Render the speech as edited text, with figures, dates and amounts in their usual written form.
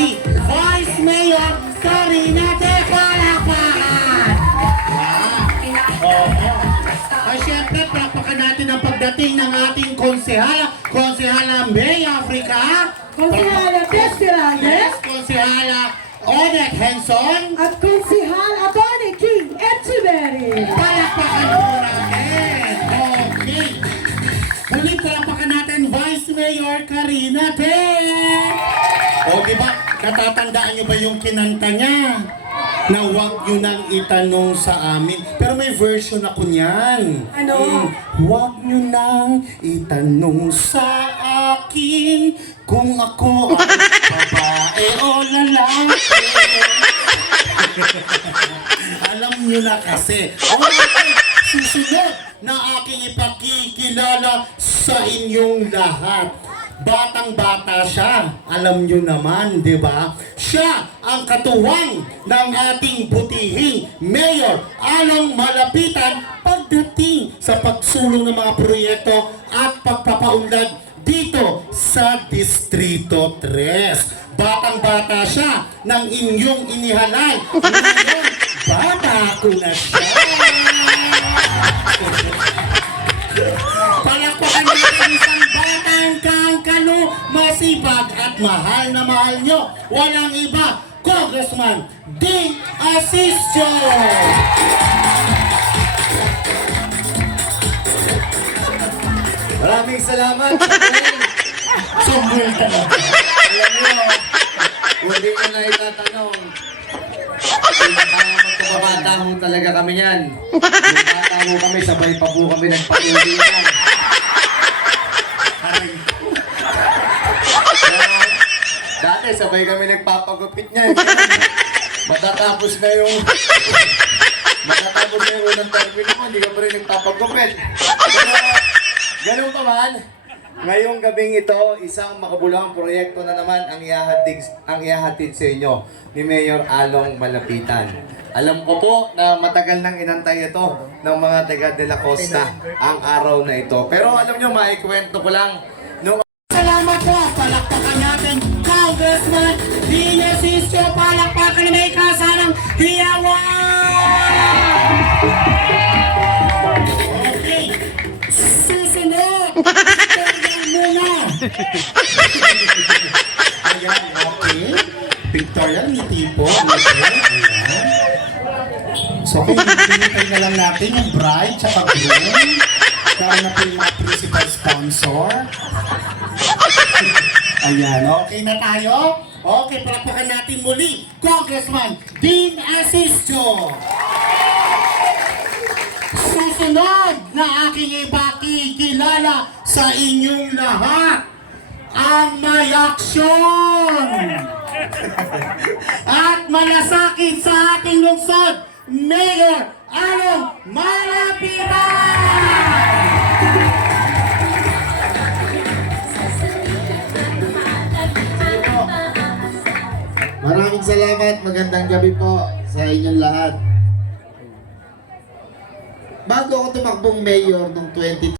si Vice Mayor Karina De Palakpakan! Ay, syempre, palakpakan natin ang pagdating ng ating Konsehala May Africa, Konsehala Tess Tirales, Konsehala Odette Henson, at Konsehal Atty. King Echeverry. palakpakan po natin. Okay. Ulit palakpakan natin Vice Mayor Karina De. O diba, natatandaan nyo ba yung kinanta niya? Na huwag nyo nang itanong sa amin. Pero may version ako niyan. Ano? Huwag nyo nang itanong sa akin kung ako ay babae o lalaki. Alam nyo na kasi. Okay, susunod na aking ipakikilala sa inyong lahat. Batang-bata siya, alam nyo naman, di ba? Siya ang katuwang ng ating butihing Mayor Along Malapitan pagdating sa pagsulong ng mga proyekto at pagpapaunlad dito sa Distrito 3. Batang-bata siya ng inyong inihalal. Ngayon, bata ko na siya. Palakpakan natin isang batang kangkalo, masipag at mahal na mahal nyo. Walang iba, Congressman Ding Asisio! Maraming salamat. Sumbul talaga. Alam nyo, hindi ko na itatanong. Magkababata mo talaga kami yan. Yung bata mo kami, sabay pa po kami nagpatuloy yan. Dati sabay kami nagpapagupit niyan. Matatapos na yung unang termino mo, hindi ka pa rin nagpapagupit. Pero, ganun pa man, ngayong gabing ito, isang makabuluhang proyekto na naman ang ihahatid sa inyo ni Mayor Along Malapitan. Alam ko po na matagal nang inantay ito ng mga taga De La Costa ang araw na ito. Pero alam nyo, maikwento ko lang, nung Salamat po. Palakpakan natin Congressman Ding Asisio. Palakpakan na may kasanang hiyawan! Okay. Susunod. Victorian muna. Ayan, okay. Victorian, ngiti po. Okay, ayan. So, kung pinintay na lang natin yung bride tsaka groom. Kaya na po yung mga principal sponsor. Ayan, okay na tayo? Okay, palakpakan natin muli, Congressman Ding Asisio. Susunod na aking ipakikilala sa inyong lahat, ang may aksyon at malasakit sa ating lungsod, Mayor Along Malapitan! maraming salamat, magandang gabi po sa inyong lahat. Bago ako tumakbong mayor noong 20